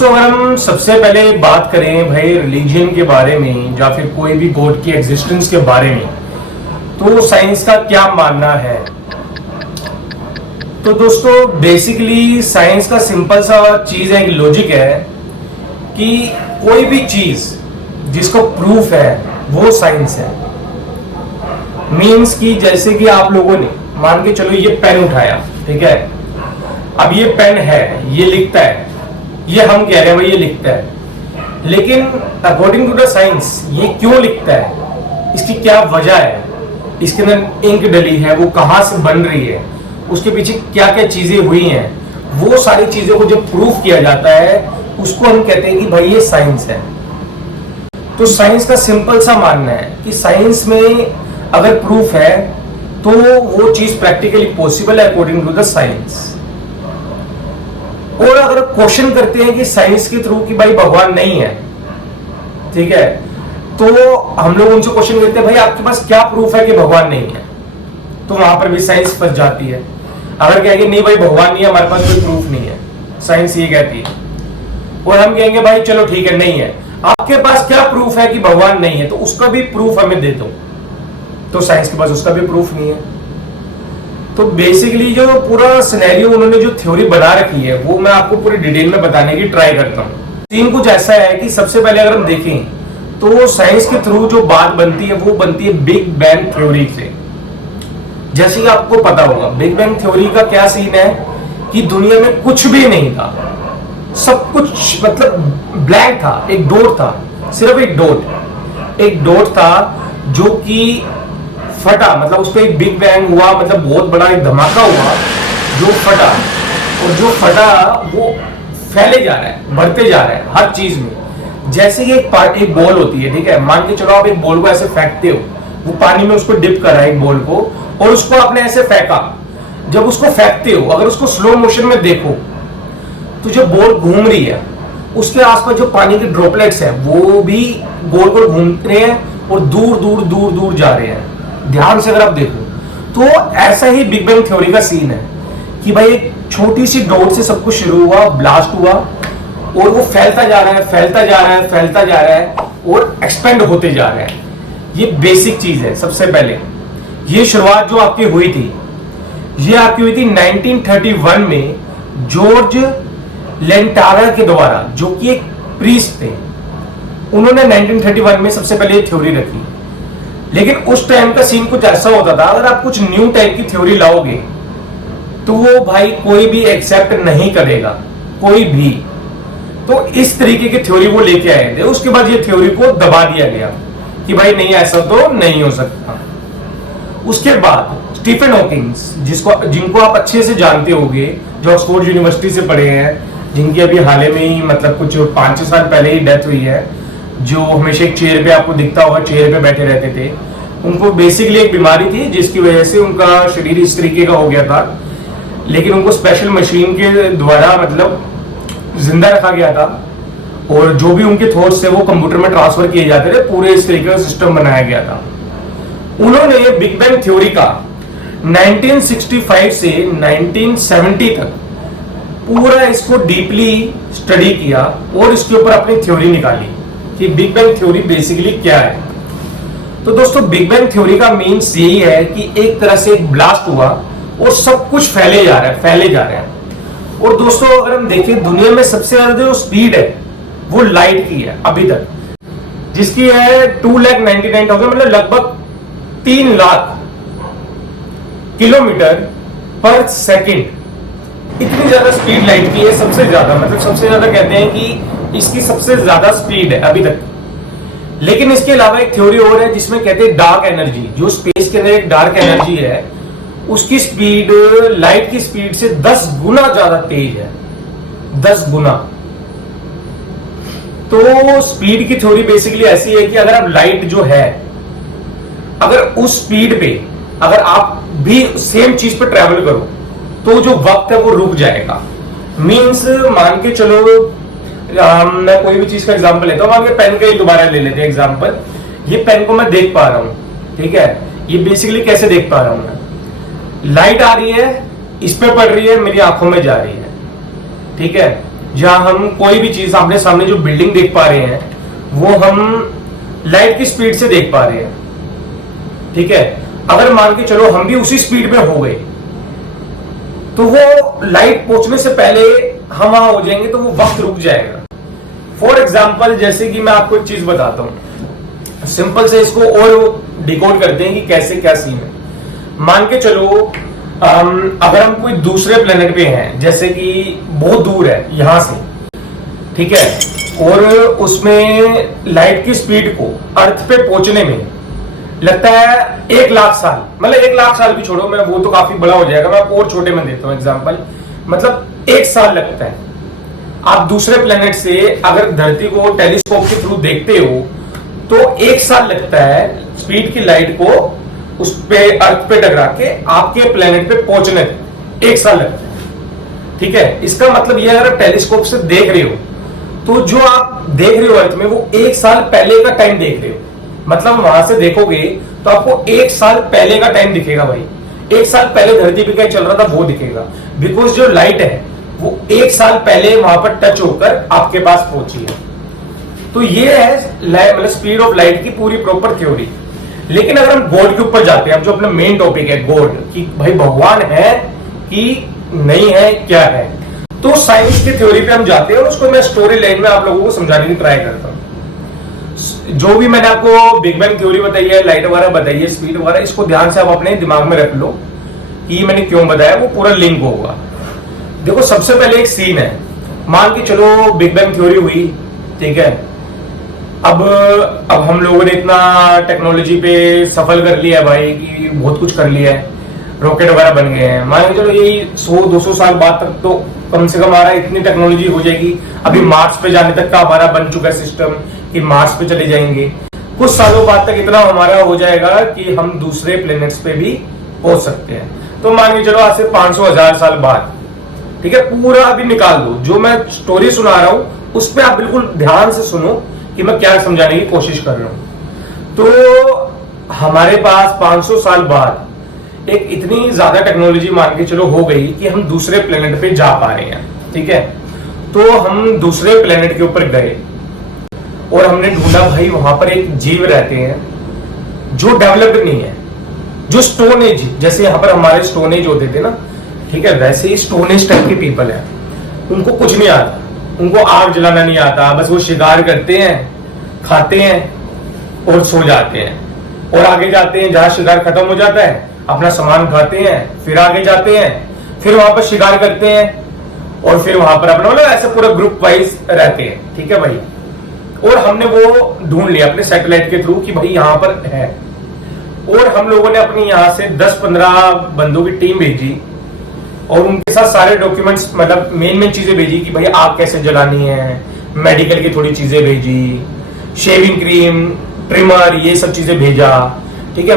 दोस्तों, अगर हम सबसे पहले बात करें भाई रिलीजन के बारे में या फिर कोई भी गॉड की एग्जिस्टेंस के बारे में, तो साइंस का क्या मानना है। तो दोस्तों बेसिकली साइंस का सिंपल सा चीज है, एक लॉजिक है कि कोई भी चीज जिसको प्रूफ है वो साइंस है। मीन्स कि जैसे कि आप लोगों ने मान के चलो ये पेन उठाया, ठीक है, अब ये पेन है, ये लिखता है, ये हम कह रहे हैं भाई ये लिखता है, लेकिन अकॉर्डिंग टू द साइंस ये क्यों लिखता है, इसकी क्या वजह है, इसके अंदर इंक डली है, वो कहां से बन रही है, उसके पीछे क्या क्या चीजें हुई हैं, वो सारी चीजों को जब प्रूफ किया जाता है उसको हम कहते हैं कि भाई ये साइंस है। तो साइंस का सिंपल सा मानना है कि साइंस में अगर प्रूफ है तो वो चीज प्रैक्टिकली पॉसिबल है अकॉर्डिंग टू द साइंस। और अगर क्वेश्चन करते हैं कि साइंस के थ्रू कि भाई भगवान नहीं है, ठीक है, तो हम लोग उनसे क्वेश्चन करते हैं भाई आपके पास क्या प्रूफ है कि भगवान नहीं है, तो वहां पर भी साइंस फंस जाती है। अगर कहेंगे नहीं भाई भगवान नहीं है, हमारे पास कोई प्रूफ नहीं है, साइंस ये कहती है, और हम कहेंगे भाई चलो ठीक है नहीं है, आपके पास क्या प्रूफ है कि भगवान नहीं है, तो उसका भी प्रूफ हमें दे दो, तो साइंस के पास उसका भी प्रूफ नहीं है। तो बेसिकली जो पूरा सिनेरियो उन्होंने जो थ्योरी बना रखी है वो मैं आपको पूरी डिटेल में बताने की ट्राई करता हूँ। सीन कुछ ऐसा है कि सबसे पहले अगर हम देखें तो साइंस के थ्रू जो बात बनती है वो बनती है बिग बैंग थ्योरी से। जैसे कि आपको पता होगा बिग बैंग थ्योरी का क्या सीन है कि दुनिया में कुछ भी नहीं था, सब कुछ मतलब ब्लैंक था, एक डॉट था, सिर्फ एक डॉट था जो कि फटा, मतलब उस पर एक बिग बैंग हुआ, मतलब बहुत बड़ा एक धमाका हुआ जो फटा, और जो फटा वो फैले जा रहा है, बढ़ते जा रहा है हर चीज में। जैसे कि एक बॉल होती है, ठीक है, मान के चलो आप एक बॉल को ऐसे फेंकते हो, वो पानी में उसको डिप कर रहा है एक बॉल को, और उसको आपने ऐसे फेंका। जब उसको फेंकते हो अगर उसको स्लो मोशन में देखो तो जो बॉल घूम रही है उसके आसपास जो पानी के ड्रॉपलेट्स है वो भी गोल गोल घूम रहे हैं और दूर दूर दूर दूर जा रहे हैं। ध्यान से अगर आप देखो तो ऐसा ही बिग बैंग थ्योरी का सीन है कि भाई एक छोटी सी डॉट से सब कुछ शुरू हुआ, ब्लास्ट हुआ, और वो फैलता जा रहा है, फैलता जा रहा है, फैलता जा रहा है, और एक्सपेंड होते जा रहा है। ये बेसिक चीज है। सबसे पहले ये शुरुआत जो आपकी हुई थी, ये आपकी हुई थी 1931 में जॉर्ज लेंटारा के द्वारा, जो कि एक प्रीस्ट थे। उन्होंने 1931 में सबसे पहले ये थ्योरी रखी। लेकिन उस टाइम का सीन कुछ ऐसा होता था, अगर आप कुछ न्यू टाइप की थ्योरी लाओगे तो वो भाई कोई भी एक्सेप्ट नहीं करेगा, कोई भी। तो इस तरीके की थ्योरी वो लेके आए थे। उसके बाद ये थ्योरी को दबा दिया गया कि भाई नहीं, ऐसा तो नहीं हो सकता। उसके बाद स्टीफन हॉकिंस, जिनको आप अच्छे से जानते होंगे, जो ऑक्सफोर्ड यूनिवर्सिटी से पढ़े हैं, जिनकी अभी हाल में ही मतलब कुछ 5-6 साल पहले ही डेथ हुई है, जो हमेशा एक चेयर पे आपको दिखता होगा, चेयर पे बैठे रहते थे। उनको बेसिकली एक बीमारी थी जिसकी वजह से उनका शरीर इस तरीके का हो गया था, लेकिन उनको स्पेशल मशीन के द्वारा मतलब जिंदा रखा गया था, और जो भी उनके थॉट्स थे वो कंप्यूटर में ट्रांसफर किए जाते थे, पूरे इस तरीके का सिस्टम बनाया गया था। उन्होंने ये बिग बैंग थ्योरी का 1965 से 1970 तक पूरा इसको डीपली स्टडी किया और इसके ऊपर अपनी थ्योरी निकाली कि बिग बैंग थ्योरी बेसिकली क्या है। तो दोस्तों बिग बैंग थ्योरी का मीन्स यही है कि एक तरह से एक ब्लास्ट हुआ और सब कुछ फैले जा रहा है, फैले जा रहा है। और दोस्तों अगर हम देखें दुनिया में सबसे ज्यादा जो स्पीड है वो लाइट की है अभी तक, जिसकी है 2,99,000, मतलब लगभग 3 लाख किलोमीटर पर सेकंड। इतनी ज्यादा स्पीड लाइट की है, सबसे ज्यादा, मतलब सबसे ज्यादा कहते हैं कि इसकी सबसे ज्यादा स्पीड है अभी तक। लेकिन इसके अलावा एक थ्योरी और है जिसमें कहते हैं डार्क एनर्जी, जो स्पेस के अंदर एक डार्क एनर्जी है, उसकी स्पीड लाइट की स्पीड से 10 गुना ज्यादा तेज है, 10 गुना। तो स्पीड की थ्योरी बेसिकली ऐसी है कि अगर आप लाइट जो है, अगर उस स्पीड पे अगर आप भी सेम चीज पे ट्रेवल करो तो जो वक्त है वो रुक जाएगा। मीन्स मान के चलो, मैं कोई भी चीज का एग्जांपल लेता हूं, मान के पेन का ही दोबारा ले लेते हैं एग्जांपल। ये पेन को मैं देख पा रहा हूं, ठीक है, ये बेसिकली कैसे देख पा रहा हूं मैं, लाइट आ रही है, इस पे पड़ रही है, मेरी आंखों में जा रही है, ठीक है। जहां हम कोई भी चीज अपने सामने जो बिल्डिंग देख पा रहे हैं वो हम लाइट की स्पीड से देख पा रहे हैं, ठीक है। अगर मान के चलो हम भी उसी स्पीड में हो गए तो वो लाइट पहुंचने से पहले हम वहां हो जाएंगे, तो वो वक्त रुक जाएगा। फॉर एग्जाम्पल जैसे कि मैं आपको एक चीज बताता हूं, सिंपल से इसको और डिकोड करते हैं कि कैसे क्या सीन है। मान के चलो अगर हम कोई दूसरे प्लेनेट पे हैं, जैसे कि बहुत दूर है यहां से, ठीक है, और उसमें लाइट की स्पीड को अर्थ पे पहुंचने में लगता है 1 लाख साल, मतलब 1 लाख साल भी छोड़ो, मैं वो तो काफी बड़ा हो जाएगा, मैं आपको और छोटे में देता हूं एग्जांपल, मतलब 1 साल लगता है। आप दूसरे प्लेनेट से अगर धरती को टेलीस्कोप के थ्रू देखते हो तो 1 साल लगता है स्पीड की लाइट को उस पे अर्थ पे टकरा के आपके प्लेनेट पे पहुंचने, 1 साल लगता है, ठीक है। इसका मतलब यह अगर टेलीस्कोप से देख रहे हो तो जो आप देख रहे हो अर्थ में वो 1 साल पहले का टाइम देख रहे हो, मतलब वहां से देखोगे तो आपको 1 साल पहले का टाइम दिखेगा भाई। 1 साल पहले धरती पे क्या चल रहा था वो दिखेगा, बिकॉज जो लाइट है वो 1 साल पहले वहां पर टच होकर आपके पास पहुंची है। तो ये है मतलब स्पीड ऑफ लाइट की पूरी प्रॉपर थ्योरी। लेकिन अगर हम गॉड के ऊपर जाते हैं, अब जो अपना मेन टॉपिक है गॉड, कि भाई भगवान है कि नहीं है, क्या है, तो साइंस की थ्योरी पे हम जाते हैं और उसको मैं स्टोरी लाइन में आप लोगों को समझाने की ट्राई करता हूं। जो भी मैंने आपको बिग बैंग थ्योरी बताई है, लाइट वगैरह बताई है, स्पीड वगैरह, इसको ध्यान से आप अपने दिमाग में रख लो कि ये मैंने क्यों बताया, वो पूरा लिंक होगा। देखो सबसे पहले एक सीन है, मान के चलो बिग बैंग थ्योरी हुई, ठीक है। अब हम लोगों ने इतना टेक्नोलॉजी पे सफल कर लिया है भाई कि बहुत कुछ कर लिया है, रॉकेट वगैरह बन गए हैं। मान के चलो यही 100-200 साल बाद तक तो कम से कम हमारा इतनी टेक्नोलॉजी हो जाएगी, अभी मार्स पे जाने तक का हमारा बन चुका है सिस्टम कि मार्स पे चले जाएंगे। कुछ सालों बाद तक इतना हमारा हो जाएगा कि हम दूसरे प्लेनेट्स पे भी पहुंच सकते हैं। तो मान के चलो आज से 500-1000 साल बाद, ठीक है, पूरा अभी निकाल दो, जो मैं स्टोरी सुना रहा हूं उस पर आप बिल्कुल ध्यान से सुनो कि मैं क्या समझाने की कोशिश कर रहा हूं। तो हमारे पास 500 साल बाद एक इतनी ज्यादा टेक्नोलॉजी मान के चलो हो गई कि हम दूसरे प्लेनेट पे जा पा रहे हैं, ठीक है। तो हम दूसरे प्लेनेट के ऊपर गए और हमने ढूंढा भाई वहां पर एक जीव रहते हैं जो डेवलप्ड नहीं है, जो स्टोन एज, जैसे यहां पर हमारे स्टोन एज होते थे ना, ठीक है, वैसे ही स्टोन एज टाइप के पीपल है। उनको कुछ नहीं आता, उनको आग जलाना नहीं आता, बस वो शिकार करते हैं, खाते हैं और सो जाते हैं, और आगे जाते हैं, जहां शिकार खत्म हो जाता है अपना सामान खाते हैं, फिर आगे जाते हैं, फिर वहां पर शिकार करते हैं, और फिर वहां पर अपना मतलब ऐसे पूरा ग्रुप वाइज रहते हैं, ठीक है भाई। और हमने वो ढूंढ लिया अपने सैटेलाइट के थ्रू कि भाई यहां पर है, और हम लोगों ने अपनी यहां से 10-15 बंदों की टीम भेजी और उनके साथ सारे डॉक्यूमेंट्स, मतलब मेन चीजें भेजी कि भाई आग कैसे जलानी है, मेडिकल की थोड़ी चीजें भेजी, शेविंग क्रीम, ट्रिमर, ये सब चीजें भेजा, ठीक है,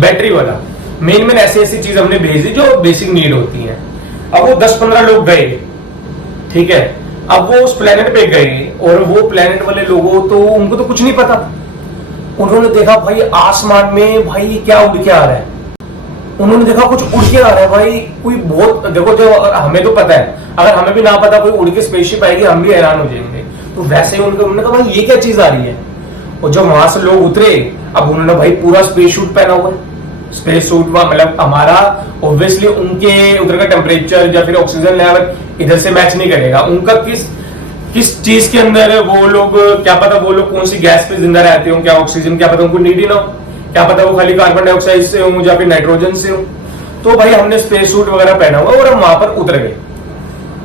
बैटरी वाला मेन ऐसी चीज हमने भेजी जो बेसिक नीड होती है। अब वो 10-15 लोग गए, ठीक है, अब वो उस प्लेनेट पे गए और वो प्लेनेट वाले लोगों तो उनको तो कुछ नहीं पता। उन्होंने देखा भाई आसमान में भाई क्या उड़ के आ रहा है, उन्होंने देखा कुछ उड़ के आ रहा है भाई, कोई बहुत, देखो जो हमें तो पता है, अगर हमें भी ना पता कोई उड़ के स्पेसशिप आएगी हम भी हैरान हो जाएंगे। तो वैसे ही उन्होंने कहा भाई ये क्या चीज आ रही है, और जब वहां से लोग उतरे, अब उन्होंने भाई पूरा स्पेस सूट पहना हुआ है। स्पेस सूट मतलब हमारा ऑब्वियसली उनके उधर का टेम्परेचर या फिर ऑक्सीजन लेवल इधर से मैच नहीं करेगा। उनका किस चीज के अंदर वो लोग, क्या पता वो लोग कौन सी गैस पे जिंदा रहते हो, क्या ऑक्सीजन, क्या पता उनको नीड ही ना हो, क्या पता वो खाली कार्बन डाइऑक्साइड से हो या फिर नाइट्रोजन से हो। तो भाई हमने स्पेस सूट वगैरह पहना हुआ और हम वहां पर उतर गए।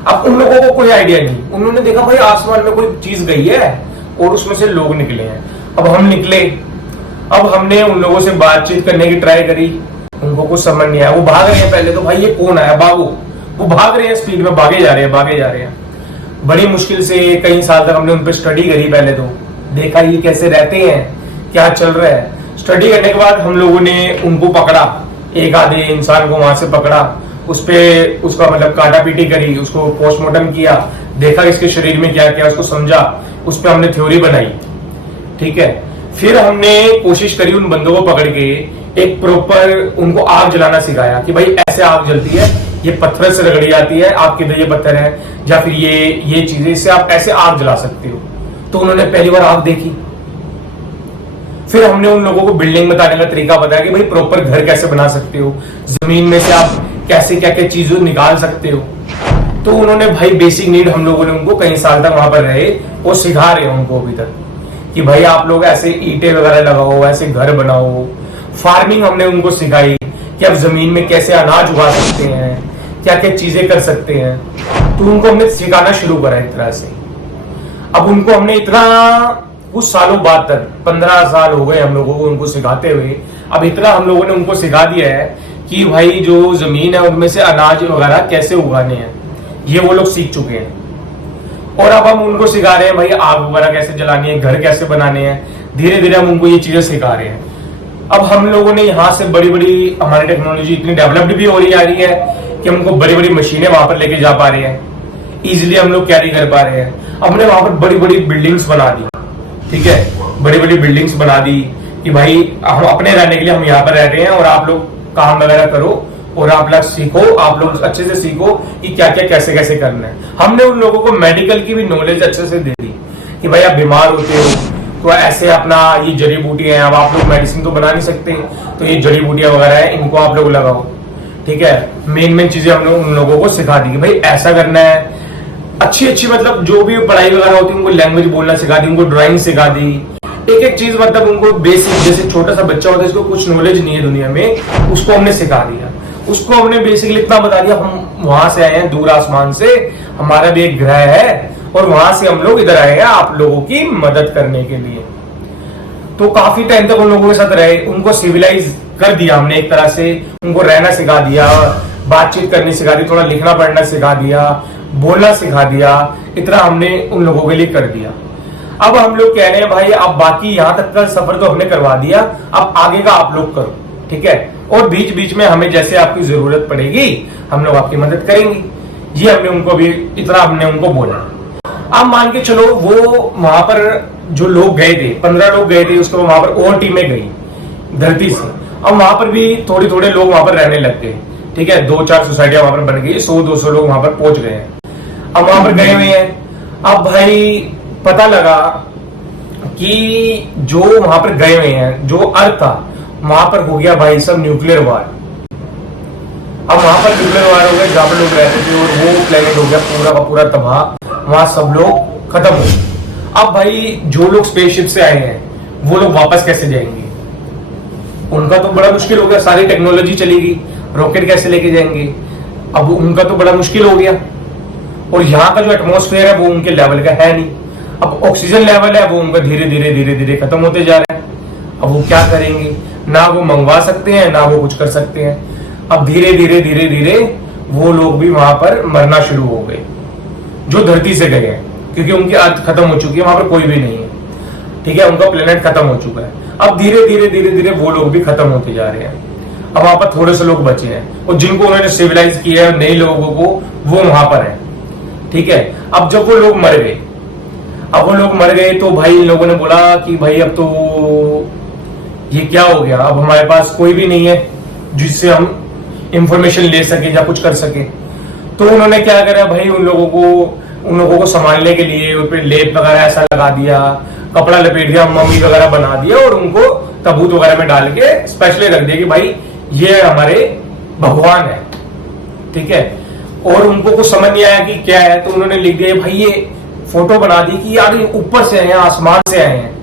अब उन लोगों को कोई आइडिया नहीं, उन्होंने देखा भाई आसमान में कोई चीज गई है और उसमें से लोग निकले हैं। अब हम निकले, अब हमने उन लोगों से बातचीत करने की ट्राई करी, उनको कुछ समझ नहीं आया, वो भाग रहे हैं पहले तो, भाई ये कौन आया, भागो, वो भाग रहे हैं, स्पीड में भागे जा रहे हैं। बड़ी मुश्किल से कई साल तक हमने उन पर स्टडी करी, पहले तो देखा ये कैसे रहते हैं, क्या चल रहा है। स्टडी करने के बाद हम लोगों ने उनको पकड़ा, एक आधे इंसान को वहां से पकड़ा, उस पे उसका मतलब काटा पीटी करी, उसको पोस्टमार्टम किया, देखा इसके शरीर में क्या क्या, उसको समझा, उस पर हमने थ्योरी बनाई, ठीक है। फिर हमने कोशिश करी उन बंदों को पकड़ के एक प्रॉपर उनको आग जलाना सिखाया कि भाई ऐसे आग जलती है, ये पत्थर से रगड़ी जाती है, आपके इधर ये पत्थर है या फिर ये चीजें, इससे आप ऐसे आग जला सकते हो। तो उन्होंने पहली बार आग देखी। फिर हमने उन लोगों को बिल्डिंग बताने का तरीका बताया कि भाई प्रॉपर घर कैसे बना सकते हो, जमीन में से आप कैसे क्या क्या चीजें निकाल सकते हो। तो उन्होंने भाई बेसिक नीड हम लोगों ने उनको कई साल तक वहां पर रहे, वो सिखा रहे हैं उनको अभी तक कि भाई आप लोग ऐसे ईंटें वगैरह लगाओ, ऐसे घर बनाओ। फार्मिंग हमने उनको सिखाई कि आप जमीन में कैसे अनाज उगा सकते हैं, क्या क्या चीजें कर सकते हैं। तो उनको हमने सिखाना शुरू करा एक तरह से। अब उनको हमने इतना कुछ सालों बाद तक 15 साल हो गए हम लोगों को उनको सिखाते हुए, अब इतना हम लोगों ने उनको सिखा दिया है कि भाई जो जमीन है उनमें से अनाज वगैरह कैसे उगाने हैं, ये वो लोग सीख चुके हैं। और अब हम उनको सिखा रहे हैं भाई आग वगैरह कैसे जलानी है, घर कैसे बनाने हैं। धीरे धीरे हम उनको ये चीजें सिखा रहे हैं। अब हम लोगों ने यहाँ से बड़ी बड़ी, हमारी टेक्नोलॉजी इतनी डेवलप्ड भी हो रही जा रही है कि हमको बड़ी बड़ी मशीनें वहां पर लेके जा पा रहे हैं, इजिली हम लोग कैरी कर पा रहे हैं। हमने वहां पर बड़ी बड़ी बिल्डिंग्स बना दी, ठीक है, बड़ी बड़ी बिल्डिंग्स बना दी कि भाई हम अपने रहने के लिए हम यहाँ पर रह रहे हैं और आप लोग काम वगैरह करो और आप लोग सीखो, आप लोग अच्छे से सीखो कि क्या क्या कैसे कैसे करना है। हमने उन लोगों को मेडिकल की भी नॉलेज अच्छे से दे दी कि भाई आप बीमार होते हो तो ऐसे अपना ये जड़ी बूटियां हैं, अब आप लोग मेडिसिन तो बना नहीं सकते, तो ये जड़ी बूटियां वगैरह है इनको आप लोग लगाओ, ठीक है। मेन चीजें हम लोग उन लोगों को सिखा दी कि भाई ऐसा करना है। अच्छी अच्छी मतलब जो भी पढ़ाई वगैरह होती है उनको लैंग्वेज बोलना सिखा दी, उनको ड्राइंग सिखा दी, एक एक चीज मतलब उनको बेसिक, जैसे छोटा सा बच्चा होता है इसको कुछ नॉलेज नहीं है दुनिया में, उसको हमने सिखा दिया। उसको हमने बेसिकली इतना बता दिया हम वहां से आए हैं दूर आसमान से, हमारा भी एक ग्रह है और वहां से हम लोग इधर आए हैं आप लोगों की मदद करने के लिए। तो काफी टाइम तक उन लोगों के साथ रहे, उनको सिविलाइज कर दिया हमने एक तरह से, उनको रहना सिखा दिया, बातचीत करनी सिखा दी, थोड़ा लिखना पढ़ना सिखा दिया, बोलना सिखा दिया, इतना हमने उन लोगों के लिए कर दिया। अब हम लोग कह रहे हैं भाई अब बाकी यहाँ तक का सफर तो हमने करवा दिया, अब आगे का आप लोग करो, ठीक है। और बीच बीच में हमें जैसे आपकी जरूरत पड़ेगी हम लोग आपकी मदद करेंगे। ये हमने उनको भी इतना हमने उनको बोला। अब मान के चलो वो वहां पर जो लोग गए थे, 15 लोग गए थे, उसके बाद वहां पर और टीमें गई धरती से। अब वहां पर भी थोड़े थोड़े लोग वहां पर रहने लग गए, ठीक है, 2-4 सोसाइटियां वहां पर बन गई, 100-200 लोग वहां पर पहुंच गए हैं। अब वहां पर गए हुए हैं। अब भाई पता लगा कि जो वहां पर गए हुए हैं, जो अर्थ था वहां पर हो गया भाई सब न्यूक्लियर वार। अब वहां पर न्यूक्लियर वार हो गया, जहां पर लोग रहते थे और वो प्लेनेट हो गया पूरा का पूरा तबाह, वहां सब लोग खत्म हो गए। अब भाई जो लोग स्पेसशिप से आए हैं वो लोग वापस कैसे जाएंगे, उनका तो बड़ा मुश्किल हो गया, सारी टेक्नोलॉजी चली गई, रॉकेट कैसे लेके जाएंगे, अब उनका तो बड़ा मुश्किल हो गया। और यहाँ का जो एटमॉस्फेयर है वो उनके लेवल का है नहीं, अब ऑक्सीजन लेवल है वो उनका धीरे धीरे धीरे धीरे खत्म होते जा रहा है। अब वो क्या करेंगे, ना वो मंगवा सकते हैं ना वो कुछ कर सकते हैं। अब धीरे धीरे धीरे धीरे वो लोग भी वहां पर मरना शुरू हो गए जो धरती से गए हैं, क्योंकि उनकी अर्थ खत्म हो चुकी है, वहां पर कोई भी नहीं है, ठीक है, उनका प्लेनेट खत्म हो चुका है। अब धीरे धीरे धीरे धीरे वो लोग भी खत्म होते जा रहे हैं। अब वहां पर थोड़े से लोग बचे हैं और जिनको उन्होंने सिविलाइज किया है नए लोगों को, वो वहां पर है, ठीक है। अब जब वो लोग मर गए, अब वो लोग मर गए तो भाई इन लोगों ने बोला कि भाई अब तो ये क्या हो गया, अब हमारे पास कोई भी नहीं है जिससे हम इंफॉर्मेशन ले सके या कुछ कर सके। तो उन्होंने क्या करा भाई, उन लोगों को संभालने के लिए उन पर लेप वगैरह ऐसा लगा दिया, कपड़ा लपेट दिया, मम्मी वगैरह बना दिया और उनको ताबूत वगैरह में डाल के स्पेशली रख दिया कि भाई ये हमारे भगवान है, ठीक है। और उनको कुछ समझ नहीं आया कि क्या है, तो उन्होंने लिख दिया भाई ये फोटो बना दी कि यार ये ऊपर से आए हैं, आसमान से आए हैं।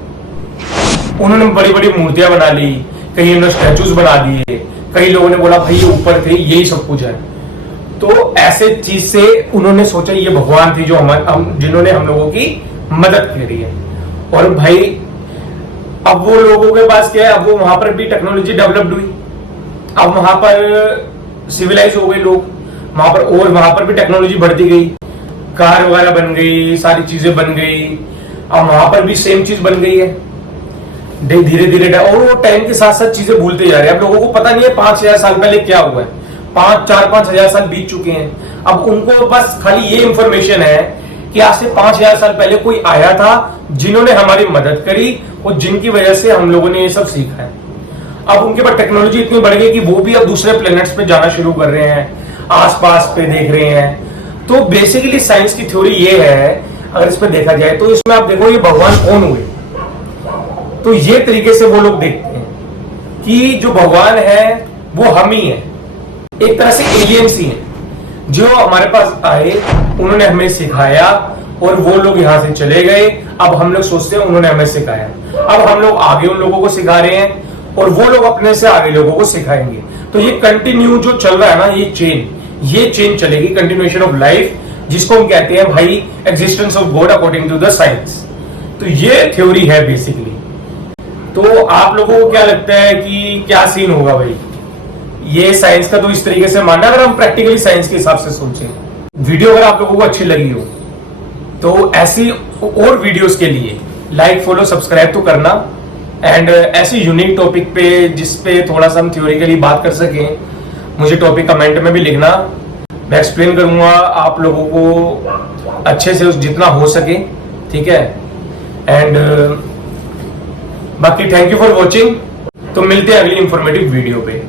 उन्होंने बड़ी बड़ी मूर्तियां बना ली, कई उन्होंने स्टैचूज बना दिए, कई लोगों ने बोला भाई ये ऊपर थे, यही सब कुछ है। तो ऐसे चीज से उन्होंने सोचा ये भगवान थे जो जिन्होंने हम लोगों की मदद करी है। और भाई अब वो लोगों के पास क्या है, अब वो वहां पर भी टेक्नोलॉजी डेवलप्ड हुई, अब वहां पर सिविलाइज हो गए लोग वहां पर, और वहां पर भी टेक्नोलॉजी बढ़ती गई, कार वगैरह बन गई, सारी चीजें बन गई। अब वहां पर भी सेम चीज बन गई है धीरे धीरे, और वो टाइम के साथ साथ चीजें भूलते जा रहे हैं। अब लोगों को पता नहीं है 5000 साल पहले क्या हुआ है, 5-4-5 हजार साल बीत चुके हैं। अब उनको बस खाली ये इंफॉर्मेशन है कि आज से 5000 साल पहले कोई आया था जिन्होंने हमारी मदद करी और जिनकी वजह से हम लोगों ने ये सब सीखा है। अब उनके पास टेक्नोलॉजी इतनी बढ़ गई कि वो भी अब दूसरे प्लैनेट्स पे जाना शुरू कर रहे हैं, आसपास पे देख रहे हैं। तो बेसिकली साइंस की थ्योरी ये है, अगर इस पे देखा जाए तो इसमें आप देखो ये भगवान कौन हुए, तो ये तरीके से वो लोग देखते हैं कि जो भगवान है वो हम ही है, एक तरह से एलियंस ही है जो हमारे पास आए, उन्होंने हमें सिखाया और वो लोग यहां से चले गए। अब हम लोग सोचते हैं उन्होंने हमें सिखाया, अब हम लोग आगे उन लोगों को सिखा रहे हैं और वो लोग अपने से आगे लोगों को सिखाएंगे। तो ये कंटिन्यू जो चल रहा है ना, ये चेन चलेगी, कंटिन्यूएशन ऑफ लाइफ, जिसको हम कहते हैं भाई existence of God according to the science. तो ये थ्योरी है बेसिकली। तो आप लोगों को क्या लगता है कि क्या सीन होगा भाई? ये साइंस का तो इस तरीके से मानना, अगर हम प्रैक्टिकली साइंस के हिसाब से सोचें। वीडियो अगर आप लोगों को अच्छी लगी हो तो ऐसी और वीडियोस के लिए लाइक फॉलो सब्सक्राइब तो करना, एंड ऐसी यूनिक टॉपिक पे जिस पे थोड़ा सा हम थ्योरिकली बात कर सकें, मुझे टॉपिक कमेंट में भी लिखना, मैं एक्सप्लेन करूंगा आप लोगों को अच्छे से जितना हो सके, ठीक है। एंड बाकी थैंक यू फॉर वॉचिंग। तो मिलते हैं अगली इंफॉर्मेटिव वीडियो पे।